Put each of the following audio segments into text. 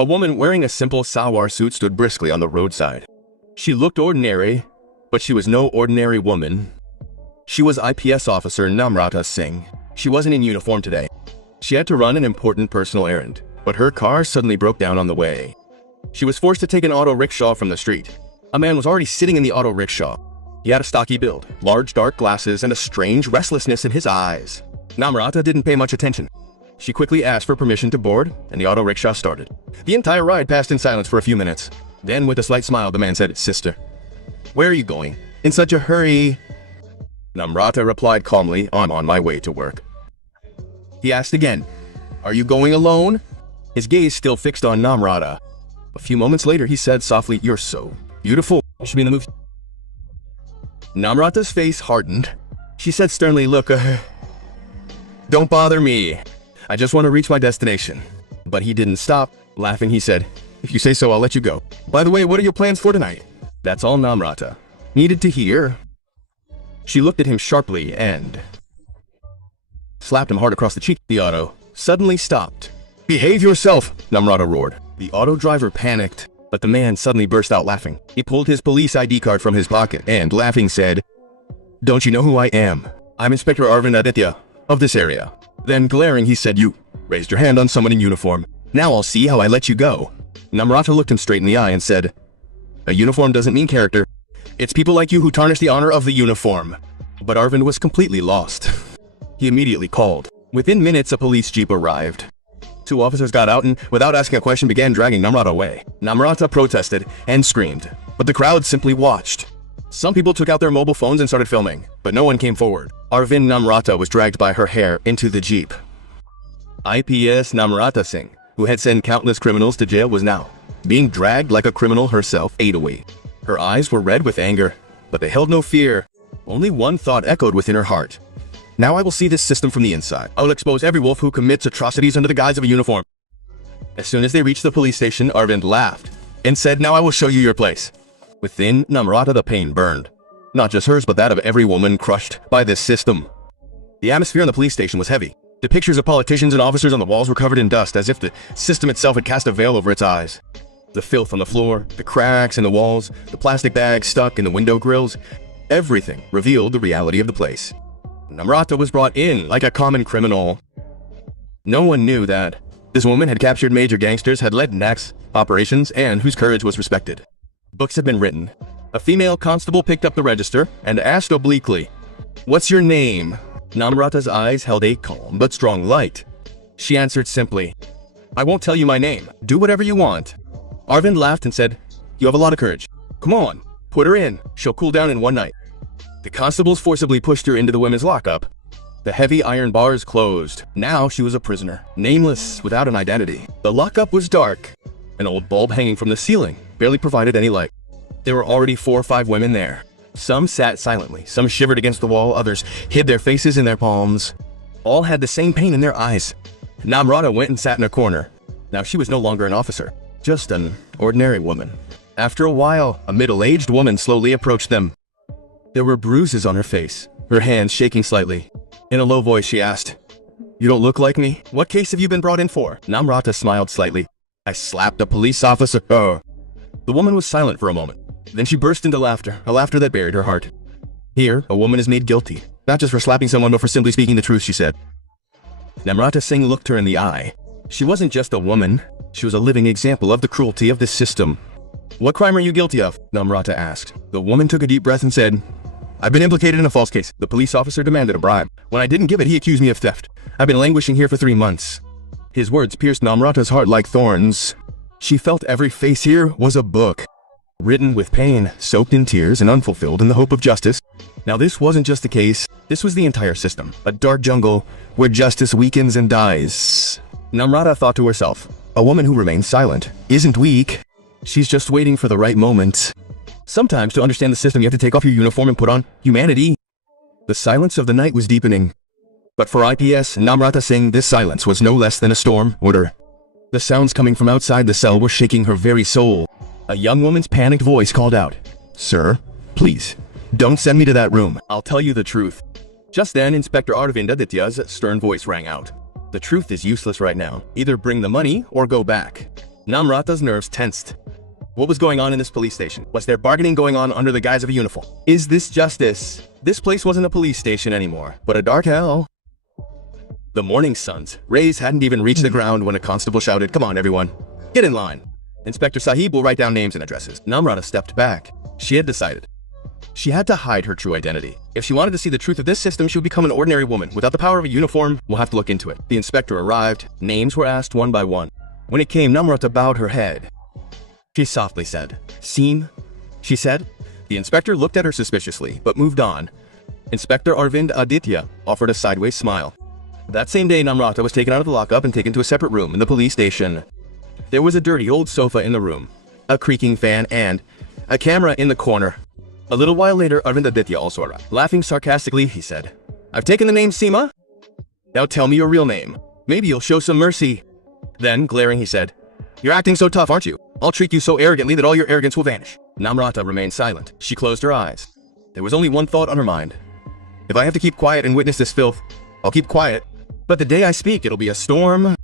A woman wearing a simple salwar suit stood briskly on the roadside. She looked ordinary, but she was no ordinary woman. She was IPS Officer Namrata Singh. She wasn't in uniform today. She had to run an important personal errand, but her car suddenly broke down on the way. She was forced to take an auto rickshaw from the street. A man was already sitting in the auto rickshaw. He had a stocky build, large dark glasses, and a strange restlessness in his eyes. Namrata didn't pay much attention. She quickly asked for permission to board, and the auto rickshaw started. The entire ride passed in silence for a few minutes. Then, with a slight smile, the man said, "Sister, where are you going? In such a hurry?" Namrata replied calmly, "I'm on my way to work." He asked again, "Are you going alone?" His gaze still fixed on Namrata. A few moments later, he said softly, "You're so beautiful. You should be in the movie." Namrata's face hardened. She said sternly, "Look, don't bother me. I just want to reach my destination." But he didn't stop. Laughing, he said, "If you say so, I'll let you go. By the way, what are your plans for tonight?" That's all Namrata needed to hear. She looked at him sharply and slapped him hard across the cheek. The auto suddenly stopped. "Behave yourself!" Namrata roared. The auto driver panicked, but the man suddenly burst out laughing. He pulled his police ID card from his pocket and, laughing, said, "Don't you know who I am? I'm Inspector Arvind Aditya of this area." Then, glaring, he said, "You raised your hand on someone in uniform. Now I'll see how I let you go." Namrata looked him straight in the eye and said, "A uniform doesn't mean character. It's people like you who tarnish the honor of the uniform." But Arvind was completely lost. He immediately called. Within minutes, a police jeep arrived. Two officers got out and, without asking a question, began dragging Namrata away. Namrata protested and screamed, but the crowd simply watched. Some people took out their mobile phones and started filming, but no one came forward. Arvind Namrata was dragged by her hair into the jeep. IPS Namrata Singh, who had sent countless criminals to jail, was now being dragged like a criminal herself, 8 away. Her eyes were red with anger, but they held no fear. Only one thought echoed within her heart. "Now I will see this system from the inside. I will expose every wolf who commits atrocities under the guise of a uniform." As soon as they reached the police station, Arvind laughed and said, "Now I will show you your place." Within Namrata, the pain burned. Not just hers, but that of every woman crushed by this system. The atmosphere in the police station was heavy. The pictures of politicians and officers on the walls were covered in dust, as if the system itself had cast a veil over its eyes. The filth on the floor, the cracks in the walls, the plastic bags stuck in the window grills, everything revealed the reality of the place. Namrata was brought in like a common criminal. No one knew that this woman had captured major gangsters, had led NAX operations, and whose courage was respected. Books had been written. A female constable picked up the register and asked obliquely, "What's your name?" Namrata's eyes held a calm but strong light. She answered simply, "I won't tell you my name. Do whatever you want." Arvind laughed and said, "You have a lot of courage. Come on, put her in. She'll cool down in one night." The constables forcibly pushed her into the women's lockup. The heavy iron bars closed. Now she was a prisoner, nameless, without an identity. The lockup was dark. An old bulb hanging from the ceiling barely provided any light. There were already 4 or 5 women there. Some sat silently, some shivered against the wall, others hid their faces in their palms. All had the same pain in their eyes. Namrata went and sat in a corner. Now she was no longer an officer, just an ordinary woman. After a while, a middle-aged woman slowly approached them. There were bruises on her face, her hands shaking slightly. In a low voice, she asked, "You don't look like me. What case have you been brought in for?" Namrata smiled slightly. "I slapped a police officer." Oh. The woman was silent for a moment. Then she burst into laughter, a laughter that buried her heart. "Here, a woman is made guilty, not just for slapping someone, but for simply speaking the truth," she said. Namrata Singh looked her in the eye. She wasn't just a woman. She was a living example of the cruelty of this system. "What crime are you guilty of?" Namrata asked. The woman took a deep breath and said, "I've been implicated in a false case. The police officer demanded a bribe. When I didn't give it, he accused me of theft. I've been languishing here for 3 months." His words pierced Namrata's heart like thorns. She felt every face here was a book, written with pain, soaked in tears, and unfulfilled in the hope of justice. Now this wasn't just the case. This was the entire system, a dark jungle where justice weakens and dies. Namrata thought to herself, a woman who remains silent isn't weak. She's just waiting for the right moment. Sometimes to understand the system, you have to take off your uniform and put on humanity. The silence of the night was deepening. But for IPS Namrata Singh, this silence was no less than a storm order. The sounds coming from outside the cell were shaking her very soul. A young woman's panicked voice called out, "Sir, please, don't send me to that room. I'll tell you the truth." Just then, Inspector Arvind Aditya's stern voice rang out. "The truth is useless right now. Either bring the money or go back." Namrata's nerves tensed. What was going on in this police station? Was there bargaining going on under the guise of a uniform? Is this justice? This place wasn't a police station anymore, but a dark hell. The morning sun's rays hadn't even reached the ground when a constable shouted, "Come on, everyone. Get in line. Inspector Sahib will write down names and addresses." Namrata stepped back. She had decided. She had to hide her true identity. If she wanted to see the truth of this system, she would become an ordinary woman. Without the power of a uniform, we'll have to look into it. The inspector arrived. Names were asked one by one. When it came, Namrata bowed her head. She softly said, "Seem," she said. The inspector looked at her suspiciously, but moved on. Inspector Arvind Aditya offered a sideways smile. That same day, Namrata was taken out of the lockup and taken to a separate room in the police station. There was a dirty old sofa in the room, a creaking fan, and a camera in the corner. A little while later, Arvind Aditya also arrived. Laughing sarcastically, he said, "I've taken the name Seema. Now tell me your real name. Maybe you'll show some mercy." Then, glaring, he said, "You're acting so tough, aren't you? I'll treat you so arrogantly that all your arrogance will vanish." Namrata remained silent. She closed her eyes. There was only one thought on her mind. If I have to keep quiet and witness this filth, I'll keep quiet. But the day I speak, it'll be a storm.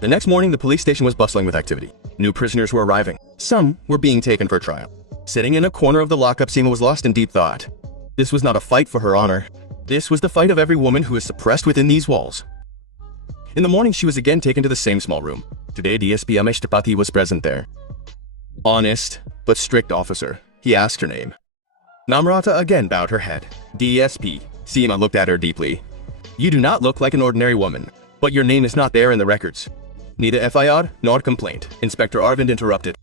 The next morning, the police station was bustling with activity. New prisoners were arriving. Some were being taken for trial. Sitting in a corner of the lockup, Seema was lost in deep thought. This was not a fight for her honor. This was the fight of every woman who is suppressed within these walls. In the morning, she was again taken to the same small room. Today, DSP Ameshtapati was present there. Honest, but strict officer. He asked her name. Namrata again bowed her head. DSP. Seema looked at her deeply. "You do not look like an ordinary woman, but your name is not there in the records. Neither FIR nor complaint." Inspector Arvind interrupted.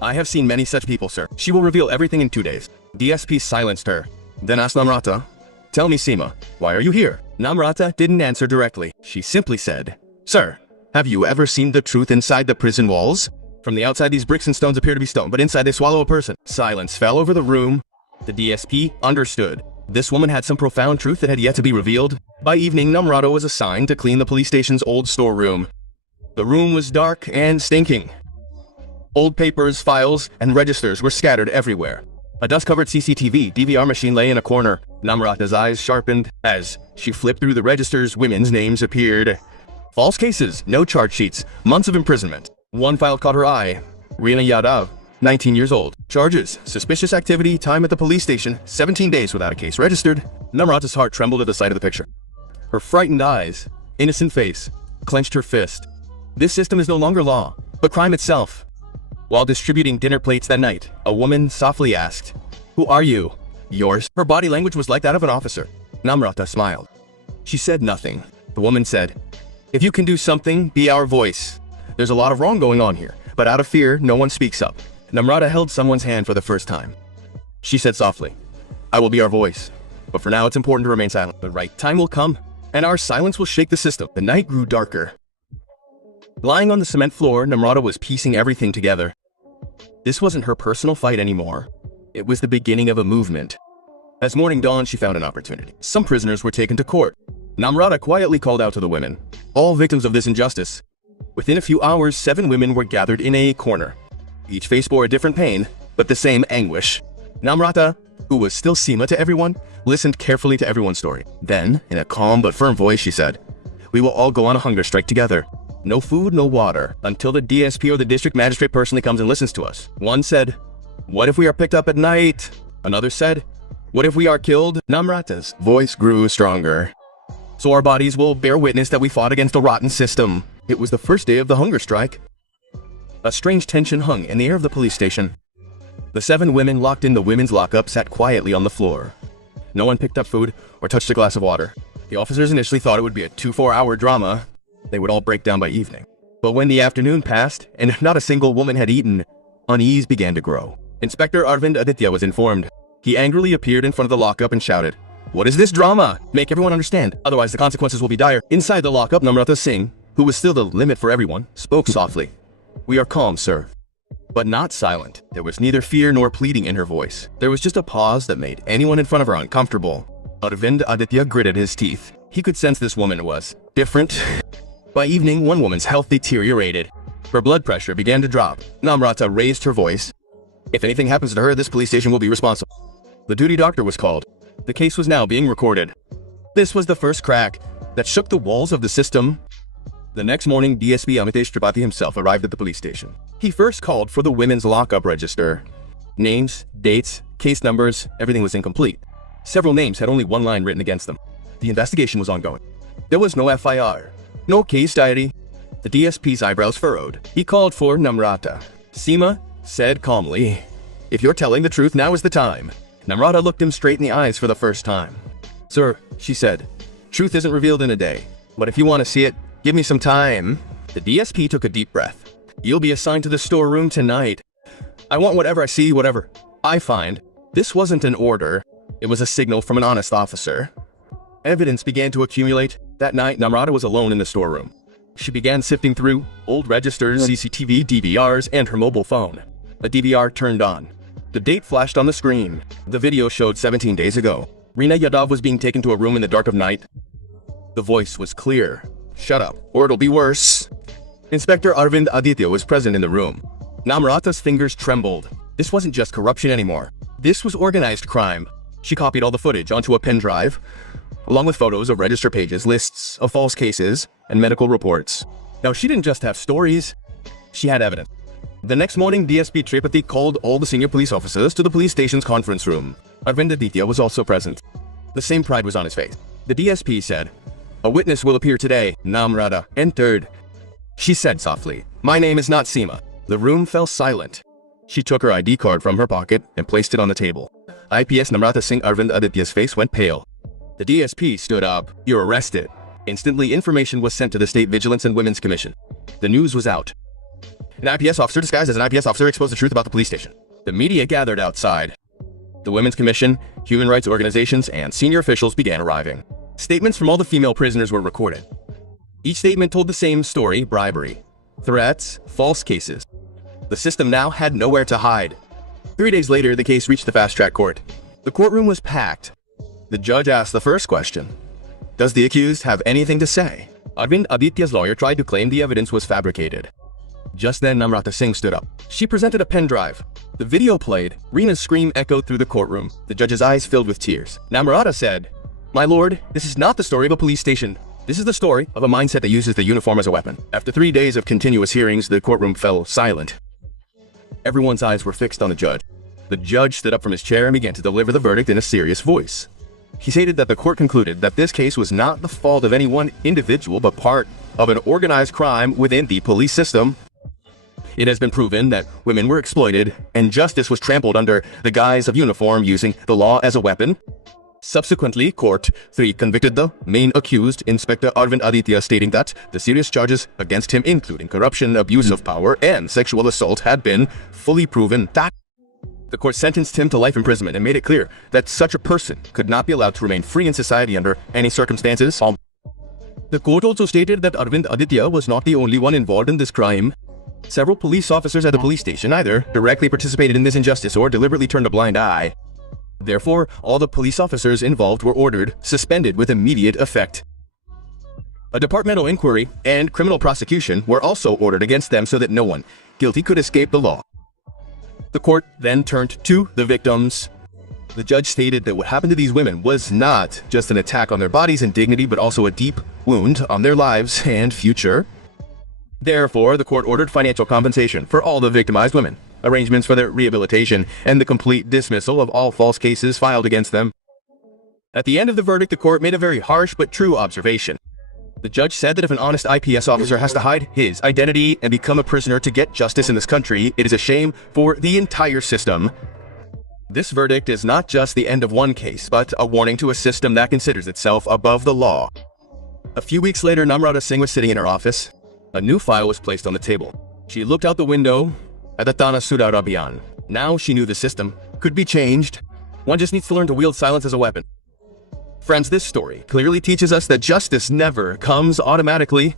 "I have seen many such people, sir. She will reveal everything in 2 days." DSP silenced her, then asked Namrata, "Tell me, Seema, why are you here?" Namrata didn't answer directly. She simply said, "Sir, have you ever seen the truth inside the prison walls? From the outside, these bricks and stones appear to be stone, but inside they swallow a person." Silence fell over the room. The DSP understood. This woman had some profound truth that had yet to be revealed. By evening, Namrata was assigned to clean the police station's old storeroom. The room was dark and stinking. Old papers, files, and registers were scattered everywhere. A dust-covered CCTV DVR machine lay in a corner. Namrata's eyes sharpened. As she flipped through the registers, women's names appeared. False cases, no charge sheets, months of imprisonment. One file caught her eye. Reena Yadav, 19 years old. Charges, suspicious activity, time at the police station, 17 days without a case registered. Namrata's heart trembled at the sight of the picture. Her frightened eyes, innocent face, clenched her fist. This system is no longer law, but crime itself. While distributing dinner plates that night, a woman softly asked, "Who are you?" "Yours." Her body language was like that of an officer. Namrata smiled. She said nothing. The woman said, "If you can do something, be our voice. There's a lot of wrong going on here, but out of fear, no one speaks up." Namrata held someone's hand for the first time. She said softly, "I will be our voice, but for now it's important to remain silent. The right time will come, and our silence will shake the system." The night grew darker. Lying on the cement floor, Namrata was piecing everything together. This wasn't her personal fight anymore. It was the beginning of a movement. As morning dawned, she found an opportunity. Some prisoners were taken to court. Namrata quietly called out to the women, all victims of this injustice. Within a few hours, 7 women were gathered in a corner. Each face bore a different pain, but the same anguish. Namrata, who was still Seema to everyone, listened carefully to everyone's story. Then, in a calm but firm voice, she said, "We will all go on a hunger strike together. No food, no water, until the DSP or the district magistrate personally comes and listens to us." One said, "What if we are picked up at night?" Another said, "What if we are killed?" Namrata's voice grew stronger. "So our bodies will bear witness that we fought against a rotten system." It was the first day of the hunger strike. A strange tension hung in the air of the police station. The 7 women locked in the women's lockup sat quietly on the floor. No one picked up food or touched a glass of water. The officers initially thought it would be a 2-4-hour drama. They would all break down by evening. But when the afternoon passed, and not a single woman had eaten, unease began to grow. Inspector Arvind Aditya was informed. He angrily appeared in front of the lockup and shouted, "What is this drama? Make everyone understand, otherwise the consequences will be dire." Inside the lockup, Namrata Singh, who was still the limit for everyone, spoke softly. "We are calm, sir." But not silent. There was neither fear nor pleading in her voice. There was just a pause that made anyone in front of her uncomfortable. Arvind Aditya gritted his teeth. He could sense this woman was different. By evening, one woman's health deteriorated. Her blood pressure began to drop. Namrata raised her voice. "If anything happens to her, this police station will be responsible." The duty doctor was called. The case was now being recorded. This was the first crack that shook the walls of the system. The next morning, DSP Amitesh Tripathi himself arrived at the police station. He first called for the women's lockup register. Names, dates, case numbers, everything was incomplete. Several names had only one line written against them. The investigation was ongoing. There was no FIR, no case diary. The DSP's eyebrows furrowed. He called for Namrata. Seema said calmly, "If you're telling the truth, now is the time." Namrata looked him straight in the eyes for the first time. "Sir," she said, "truth isn't revealed in a day. But if you want to see it, give me some time." The DSP took a deep breath. "You'll be assigned to the storeroom tonight. I want whatever I see, whatever I find." This wasn't an order. It was a signal from an honest officer. Evidence began to accumulate. That night, Namrata was alone in the storeroom. She began sifting through old registers, CCTV, DVRs, and her mobile phone. A DVR turned on. The date flashed on the screen. The video showed 17 days ago. Reena Yadav was being taken to a room in the dark of night. The voice was clear. "Shut up, or it'll be worse." Inspector Arvind Aditya was present in the room. Namrata's fingers trembled. This wasn't just corruption anymore. This was organized crime. She copied all the footage onto a pen drive, along with photos of register pages, lists of false cases, and medical reports. Now, she didn't just have stories, she had evidence. The next morning, DSP Tripathi called all the senior police officers to the police station's conference room. Arvind Aditya was also present. The same pride was on his face. The DSP said, "A witness will appear today." Namrata entered. She said softly, "My name is not Seema." The room fell silent. She took her ID card from her pocket and placed it on the table. IPS Namrata Singh Arvind Aditya's face went pale. The DSP stood up. "You're arrested." Instantly, information was sent to the State Vigilance and Women's Commission. The news was out. An IPS officer disguised as an IPS officer exposed the truth about the police station. The media gathered outside. The Women's Commission, human rights organizations, and senior officials began arriving. Statements from all the female prisoners were recorded. Each statement told the same story: bribery, threats, false cases. The system now had nowhere to hide. 3 days later, the case reached the fast-track court. The courtroom was packed. The judge asked the first question: "Does the accused have anything to say?" Arvind Aditya's lawyer tried to claim the evidence was fabricated. Just then, Namrata Singh stood up. She presented a pen drive. The video played. Reena's scream echoed through the courtroom. The judge's eyes filled with tears. Namrata said, "My lord, this is not the story of a police station. This is the story of a mindset that uses the uniform as a weapon." After 3 days of continuous hearings, the courtroom fell silent. Everyone's eyes were fixed on the judge. The judge stood up from his chair and began to deliver the verdict in a serious voice. He stated that the court concluded that this case was not the fault of any one individual, but part of an organized crime within the police system. It has been proven that women were exploited, and justice was trampled under the guise of uniform, using the law as a weapon. Subsequently, Court 3 convicted the main accused, Inspector Arvind Aditya, stating that the serious charges against him, including corruption, abuse of power, and sexual assault, had been fully proven. The court sentenced him to life imprisonment and made it clear that such a person could not be allowed to remain free in society under any circumstances. The court also stated that Arvind Aditya was not the only one involved in this crime. Several police officers at the police station either directly participated in this injustice or deliberately turned a blind eye. Therefore, all the police officers involved were ordered suspended with immediate effect. A departmental inquiry and criminal prosecution were also ordered against them so that no one guilty could escape the law. The court then turned to the victims. The judge stated that what happened to these women was not just an attack on their bodies and dignity, but also a deep wound on their lives and future. Therefore, the court ordered financial compensation for all the victimized women, arrangements for their rehabilitation, and the complete dismissal of all false cases filed against them. At the end of the verdict, the court made a very harsh but true observation. The judge said that if an honest IPS officer has to hide his identity and become a prisoner to get justice in this country, it is a shame for the entire system. This verdict is not just the end of one case, but a warning to a system that considers itself above the law. A few weeks later, Namrata Singh was sitting in her office. A new file was placed on the table. She looked out the window at the Tana Sudar Abhiyan. Now she knew the system could be changed. One just needs to learn to wield silence as a weapon. Friends, this story clearly teaches us that justice never comes automatically.